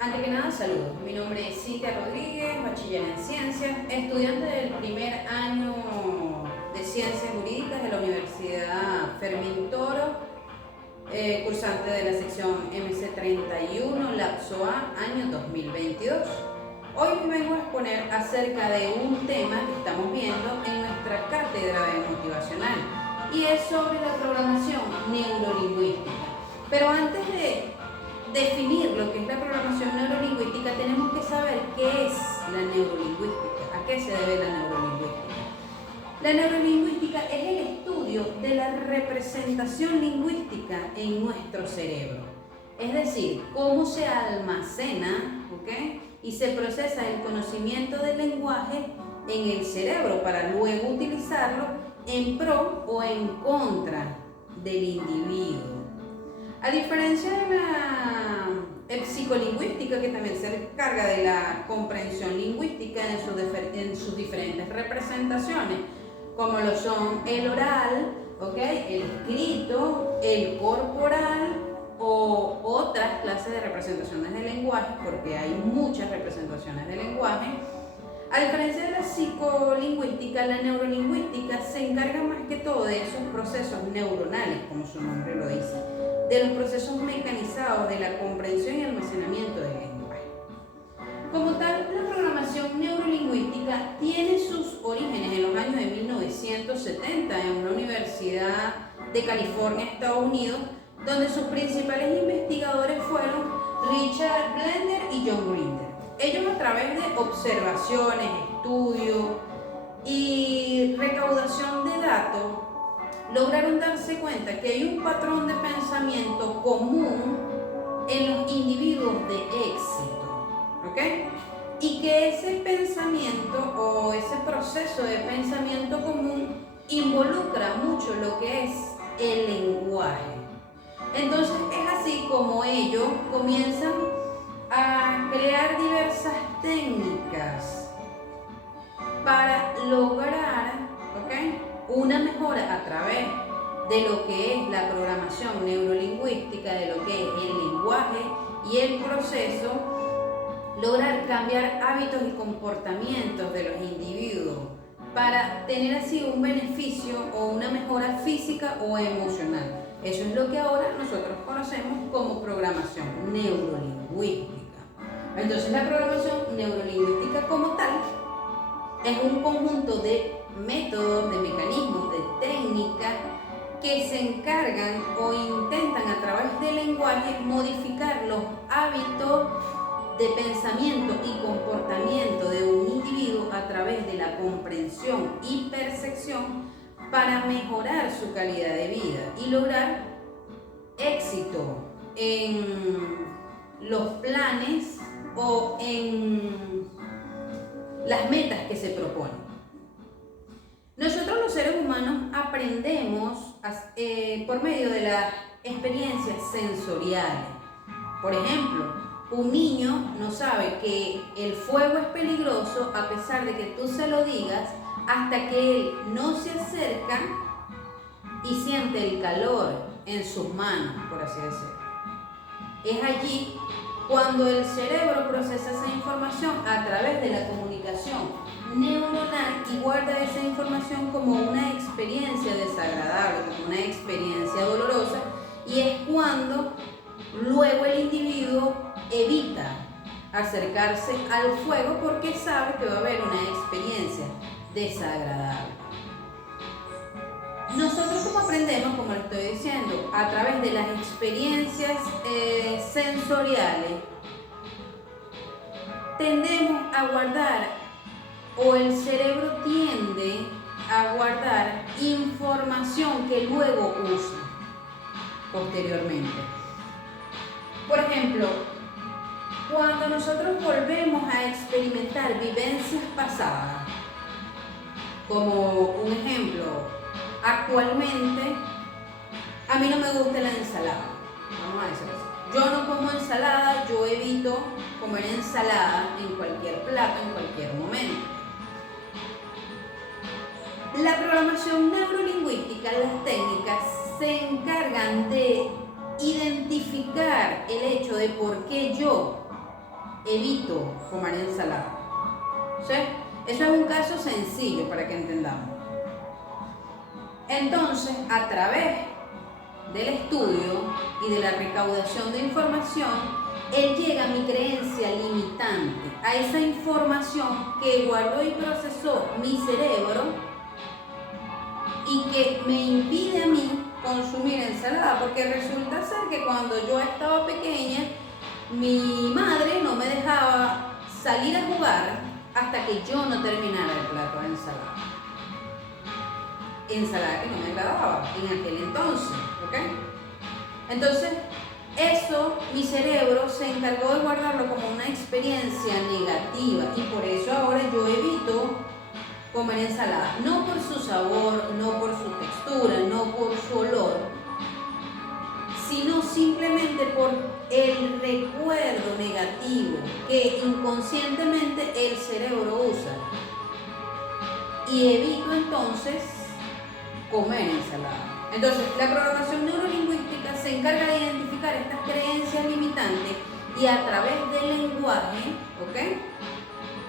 Ante que nada, saludos. Mi nombre es Cintia Rodríguez, bachiller en Ciencias, estudiante del primer año de Ciencias Jurídicas de la Universidad Fermín Toro, cursante de la sección MC31, lapso A, año 2022. Hoy vengo a exponer acerca de un tema que estamos viendo en nuestra cátedra de motivacional y es sobre la programación neurolingüística. Pero antes de definir lo que es la programación neurolingüística, tenemos que saber qué es la neurolingüística, a qué se debe la neurolingüística. La neurolingüística es el estudio de la representación lingüística en nuestro cerebro, es decir, cómo se almacena, y se procesa el conocimiento del lenguaje en el cerebro para luego utilizarlo en pro o en contra del individuo. A diferencia de la psicolingüística, que también se encarga de la comprensión lingüística en sus diferentes representaciones, como lo son el oral, el escrito, el corporal o otras clases de representaciones del lenguaje, porque hay muchas representaciones del lenguaje. A diferencia de la psicolingüística, la neurolingüística se encarga más que todo de esos procesos neuronales, como su nombre lo dice, de los procesos mecanizados de la comprensión y almacenamiento del lenguaje. Como tal, la programación neurolingüística tiene sus orígenes en los años de 1970 en una universidad de California, Estados Unidos, donde sus principales investigadores fueron Richard Blender y John Grinder. Ellos, a través de observaciones, estudios y recaudación de datos, lograron darse cuenta que hay un patrón de pensamiento común en los individuos de éxito, y que ese pensamiento o ese proceso de pensamiento común involucra mucho lo que es el lenguaje. Entonces es así como ellos comienzan a crear diversas técnicas para lograr una mejora a través de lo que es la programación neurolingüística, de lo que es el lenguaje y el proceso, lograr cambiar hábitos y comportamientos de los individuos para tener así un beneficio o una mejora física o emocional. Eso es lo que ahora nosotros conocemos como programación neurolingüística. Entonces, la programación neurolingüística como tal es un conjunto de métodos, de mecanismos, de técnicas que se encargan o intentan a través del lenguaje modificar los hábitos de pensamiento y comportamiento de un individuo a través de la comprensión y percepción para mejorar su calidad de vida y lograr éxito en los planes o en las metas que se proponen. Nosotros los seres humanos aprendemos por medio de las experiencias sensoriales. Por ejemplo, un niño no sabe que el fuego es peligroso a pesar de que tú se lo digas, hasta que él no se acerca y siente el calor en sus manos, por así decirlo. Es allí cuando el cerebro procesa esa información a través de la comunicación neuronal y guarda esa información como una experiencia desagradable, como una experiencia dolorosa, y es cuando luego el individuo evita acercarse al fuego porque sabe que va a haber una experiencia desagradable. Nosotros, como aprendemos, como le estoy diciendo, a través de las experiencias sensoriales, tendemos a guardar, o el cerebro tiende a guardar información que luego usa posteriormente. Por ejemplo, cuando nosotros volvemos a experimentar vivencias pasadas, como un ejemplo, actualmente a mí no me gusta la ensalada, vamos a decir así. Yo no como ensalada, yo evito comer ensalada en cualquier plato, en cualquier momento. La programación neurolingüística, las técnicas, se encargan de identificar el hecho de por qué yo evito comer ensalada. ¿Sí? Eso es un caso sencillo para que entendamos. Entonces, a través del estudio y de la recaudación de información, él llega a mi creencia limitante, a esa información que guardó y procesó mi cerebro y que me impide a mí consumir ensalada, porque resulta ser que cuando yo estaba pequeña, mi madre no me dejaba salir a jugar hasta que yo no terminara el plato de ensalada. Ensalada que no me agradaba en aquel entonces, ¿ok? Entonces, eso, mi cerebro se encargó de guardarlo como una experiencia negativa y por eso ahora yo evito comer ensalada, no por su sabor, no por su textura, no por su olor, sino simplemente por el recuerdo negativo que inconscientemente el cerebro usa. Y evito entonces comer ensalada. Entonces, la programación neurolingüística se encarga de identificar estas creencias limitantes y a través del lenguaje, ¿ok?,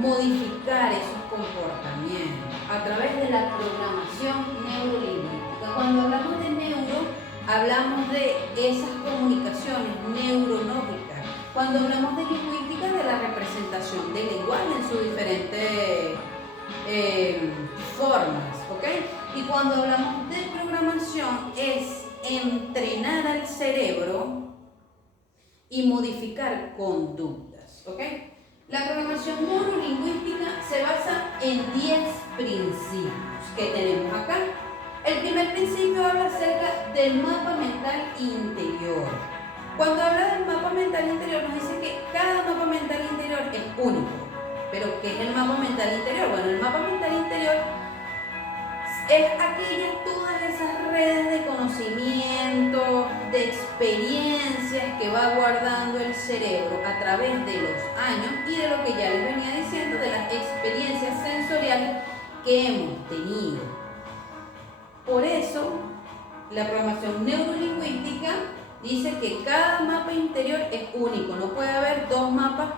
modificar esos comportamientos a través de la programación neurolingüística. Cuando hablamos de neuro, hablamos de esas comunicaciones neuronóticas. Cuando hablamos de lingüística, de la representación del lenguaje en sus diferentes formas, ¿ok? Y cuando hablamos de programación es entrenar al cerebro y modificar conductas, ¿ok? La programación neurolingüística se basa en 10 principios que tenemos acá. El primer principio habla acerca del mapa mental interior. Cuando habla del mapa mental interior nos dice que cada mapa mental interior es único. ¿Pero qué es el mapa mental interior? Bueno, el mapa mental interior es todas esas redes de conocimiento, de experiencias que va guardando el cerebro a través de los años y de lo que ya les venía diciendo, de las experiencias sensoriales que hemos tenido. Por eso, la programación neurolingüística dice que cada mapa interior es único, no puede haber dos mapas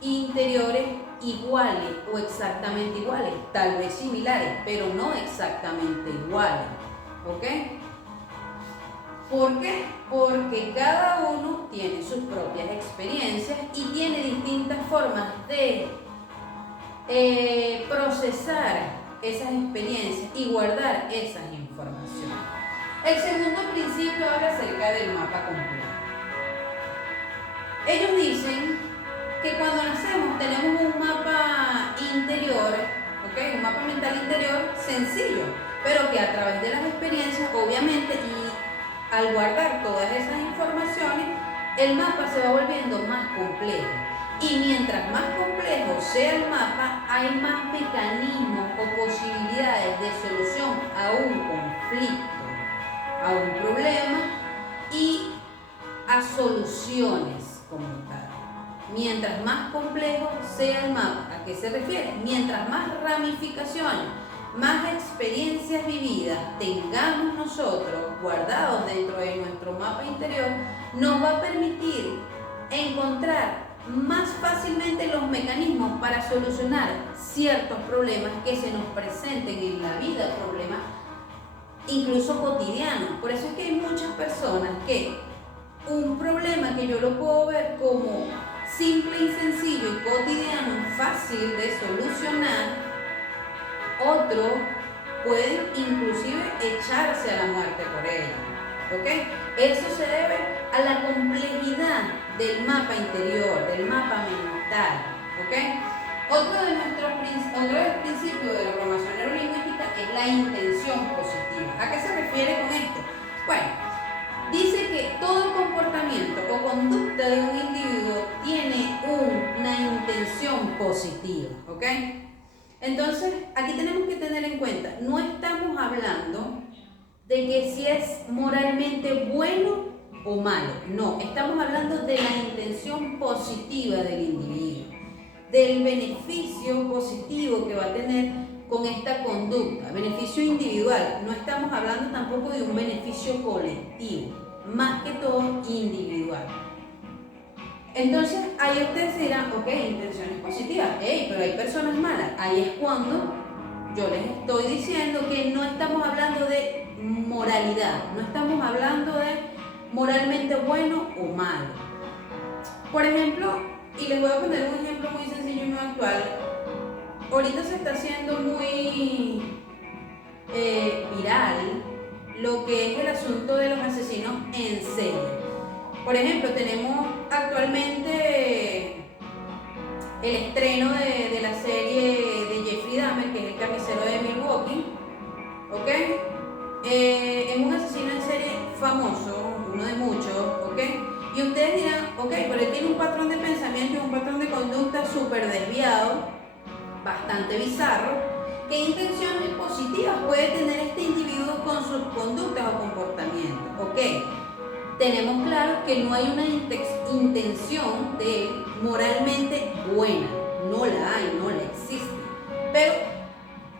interiores iguales o exactamente iguales, tal vez similares, pero no exactamente iguales, ¿ok? ¿Por qué? Porque cada uno tiene sus propias experiencias y tiene distintas formas de procesar esas experiencias y guardar esas informaciones. El segundo principio habla acerca del mapa completo. Ellos dicen que cuando nacemos tenemos un mapa interior, ¿ok?, un mapa mental interior sencillo, pero que a través de las experiencias, obviamente, y al guardar todas esas informaciones, el mapa se va volviendo más complejo. Y mientras más complejo sea el mapa, hay más mecanismos o posibilidades de solución a un conflicto, a un problema y a soluciones como tal. Mientras más complejo sea el mapa, ¿a qué se refiere? Mientras más ramificaciones, más experiencias vividas tengamos nosotros guardados dentro de nuestro mapa interior, nos va a permitir encontrar más fácilmente los mecanismos para solucionar ciertos problemas que se nos presenten en la vida, problemas incluso cotidianos. Por eso es que hay muchas personas que un problema que yo lo puedo ver como simple y sencillo y cotidiano, fácil de solucionar, otros pueden inclusive echarse a la muerte por ello, ¿ok? Eso se debe a la complejidad del mapa interior, del mapa mental, ¿ok? Otro de los principios de la programación neurolingüística es la intención positiva. ¿A qué se refiere con esto? Bueno, dice que todo comportamiento o conducta de un individuo tiene una intención positiva, ¿ok? Entonces, aquí tenemos que tener en cuenta, no estamos hablando de que si es moralmente bueno o malo, no, estamos hablando de la intención positiva del individuo, del beneficio positivo que va a tener con esta conducta, beneficio individual, no estamos hablando tampoco de un beneficio colectivo, más que todo individual. Entonces, ahí ustedes dirán, ok, intenciones positivas, hey, pero hay personas malas. Ahí es cuando yo les estoy diciendo que no estamos hablando de moralidad, no estamos hablando de moralmente bueno o malo. Por ejemplo, y les voy a poner un ejemplo muy sencillo y muy actual. Ahorita se está haciendo muy viral lo que es el asunto de los asesinos en serie. Por ejemplo, tenemos actualmente el estreno de la serie de Jeffrey Dahmer, que es el carnicero de Milwaukee, ¿ok? Es un asesino en serie famoso, uno de muchos, ¿ok? Y ustedes dirán, ok, pero él tiene un patrón de pensamiento y un patrón de conducta súper desviado, bastante bizarro. ¿Qué intenciones positivas puede tener este individuo con sus conductas o comportamientos? Ok, tenemos claro que no hay una intención de él moralmente buena, no la hay, no la existe. Pero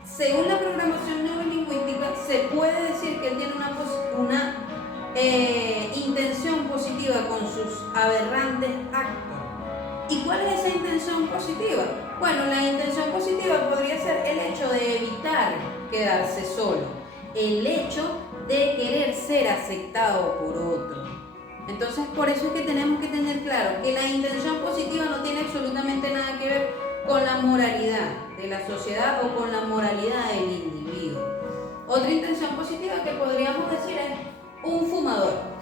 según la programación neurolingüística se puede decir que él tiene una intención positiva con sus aberrantes actos. ¿Y cuál es esa intención positiva? Bueno, la intención positiva podría ser el hecho de evitar quedarse solo, el hecho de querer ser aceptado por otro. Entonces, por eso es que tenemos que tener claro que la intención positiva no tiene absolutamente nada que ver con la moralidad de la sociedad o con la moralidad del individuo. Otra intención positiva que podríamos decir es un fumador.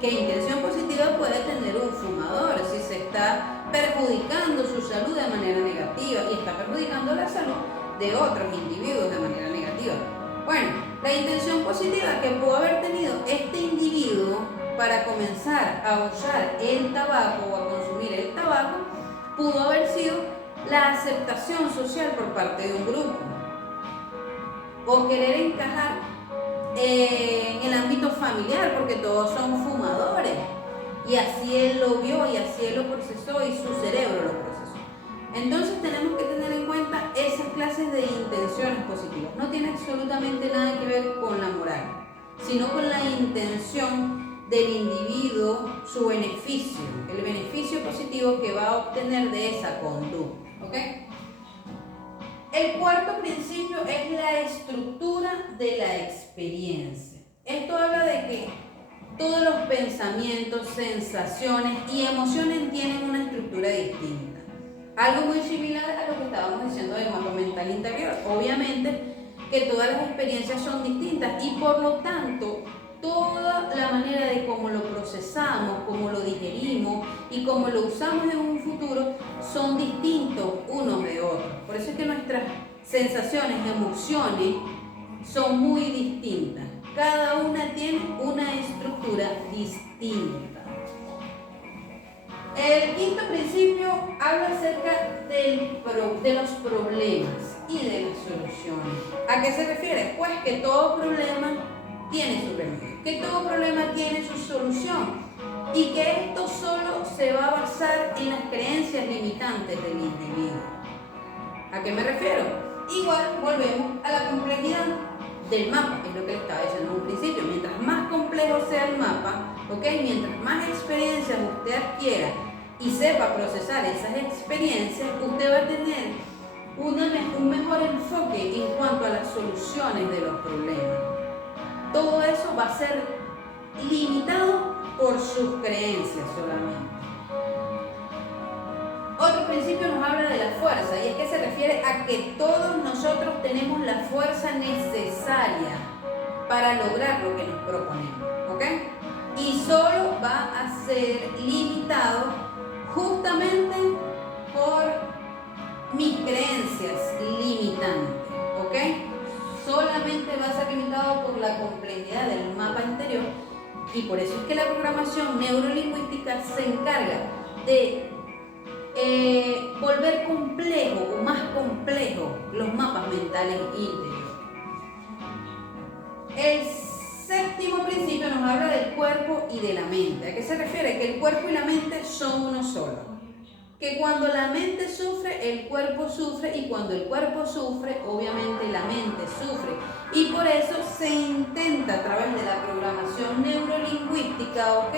¿Qué intención positiva puede tener un fumador si se está perjudicando su salud de manera negativa y está perjudicando la salud de otros individuos de manera negativa? Bueno, la intención positiva que pudo haber tenido este individuo para comenzar a usar el tabaco o a consumir el tabaco pudo haber sido la aceptación social por parte de un grupo o querer encajar en el ámbito familiar, porque todos son fumadores, y así él lo vio y así él lo procesó y su cerebro lo procesó. Entonces tenemos que tener en cuenta esas clases de intenciones positivas. No tiene absolutamente nada que ver con la moral, sino con la intención del individuo, su beneficio, el beneficio positivo que va a obtener de esa conducta, ¿ok? El cuarto principio es la estructura de la experiencia. Esto habla de que todos los pensamientos, sensaciones y emociones tienen una estructura distinta. Algo muy similar a lo que estábamos diciendo del mapa mental interior. Obviamente que todas las experiencias son distintas y por lo tanto toda la manera de cómo lo procesamos, cómo lo digerimos y cómo lo usamos en un futuro son distintos unos de otros. Por eso es que nuestras sensaciones, emociones son muy distintas. Cada una tiene una estructura distinta. El quinto principio habla acerca de los problemas y de las soluciones. ¿A qué se refiere? Pues que todo problema tiene su remedio, que todo problema tiene su solución y que esto solo se va a basar en las creencias limitantes del individuo. ¿A qué me refiero? Igual volvemos a la complejidad del mapa, que es lo que les estaba diciendo en un principio. Mientras más complejo sea el mapa, ¿okay? Mientras más experiencias usted adquiera y sepa procesar esas experiencias, usted va a tener un mejor enfoque en cuanto a las soluciones de los problemas. Todo eso va a ser limitado por sus creencias solamente. Otro principio nos habla de la fuerza y es que se refiere a que todos nosotros tenemos la fuerza necesaria para lograr lo que nos proponemos, ¿ok? Y solo va a ser limitado justamente por mis creencias limitantes, ¿ok? Solamente va a ser limitado por la complejidad del mapa interior y por eso es que la programación neurolingüística se encarga de volver complejo o más complejo los mapas mentales interiores. El séptimo principio nos habla del cuerpo y de la mente. ¿A qué se refiere? Que el cuerpo y la mente son uno solo. Que cuando la mente sufre, el cuerpo sufre y cuando el cuerpo sufre, obviamente la mente sufre. Y por eso se intenta a través de la programación neurolingüística, ¿ok?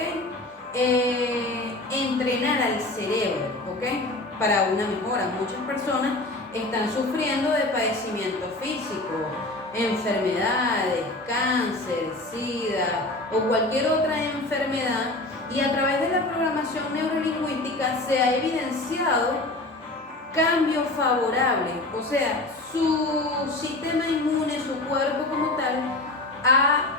Entrenar para una mejora. Muchas personas están sufriendo de padecimiento físico, enfermedades, cáncer, SIDA o cualquier otra enfermedad, y a través de la programación neurolingüística se ha evidenciado cambios favorables, o sea, su sistema inmune, su cuerpo como tal, ha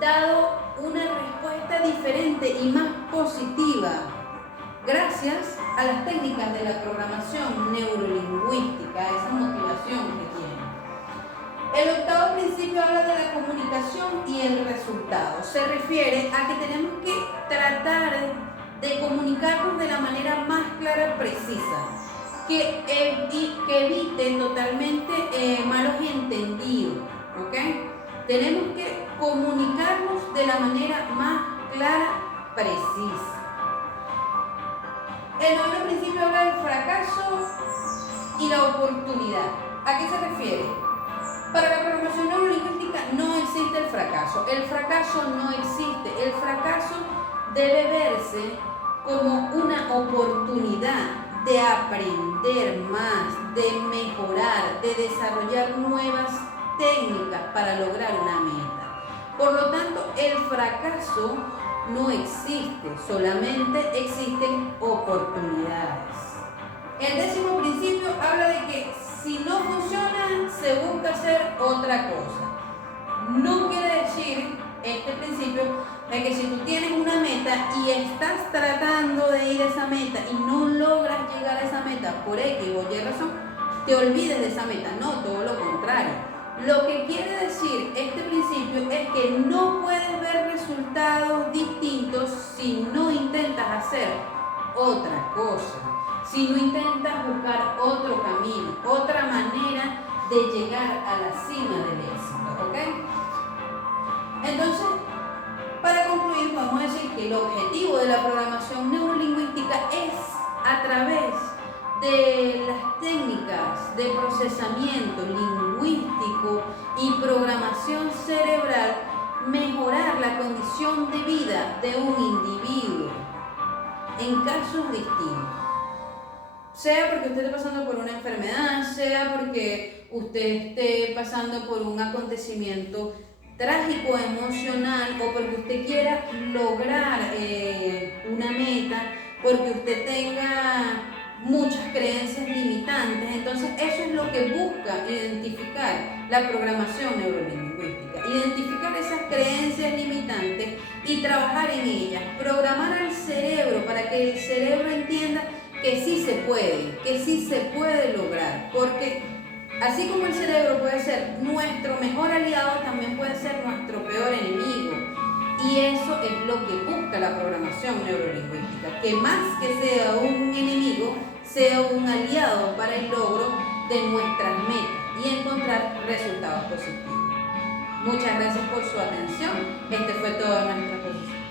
dado una respuesta diferente y más positiva gracias a las técnicas de la programación neurolingüística, esa motivación que tiene. El octavo principio habla de la comunicación y el resultado. Se refiere a que tenemos que tratar de comunicarnos de la manera más clara y precisa, que evite totalmente malos entendidos, ¿ok? Tenemos que comunicarnos de la manera más clara, precisa. El noveno principio habla del fracaso y la oportunidad. ¿A qué se refiere? Para la programación neurolingüística no existe el fracaso. El fracaso no existe. El fracaso debe verse como una oportunidad de aprender más, de mejorar, de desarrollar nuevas técnicas para lograr una meta. Por lo tanto, el fracaso no existe, solamente existen oportunidades. El décimo principio habla de que si no funciona, se busca hacer otra cosa. No quiere decir este principio de que si tú tienes una meta y estás tratando de ir a esa meta y no logras llegar a esa meta por X o Y razón, te olvides de esa meta. No, todo lo contrario. Lo que quiere decir este principio es que no puedes ver resultados distintos si no intentas hacer otra cosa, si no intentas buscar otro camino, otra manera de llegar a la cima del éxito, ¿ok? Entonces, para concluir, podemos decir que el objetivo de la programación neurolingüística es, a través de las técnicas de procesamiento lingüístico y programación cerebral, mejorar la condición de vida de un individuo en casos distintos. Sea porque usted esté pasando por una enfermedad, sea porque usted esté pasando por un acontecimiento trágico, emocional, o porque usted quiera lograr una meta, porque usted tenga muchas creencias limitantes. Entonces eso es lo que busca identificar la programación neurolingüística, identificar esas creencias limitantes y trabajar en ellas, programar al cerebro para que el cerebro entienda que sí se puede lograr, porque así como el cerebro puede ser nuestro mejor aliado, también puede ser nuestro peor enemigo. Y eso es lo que busca la programación neurolingüística, que más que sea un enemigo, sea un aliado para el logro de nuestras metas y encontrar resultados positivos. Muchas gracias por su atención. Este fue todo en nuestra exposición.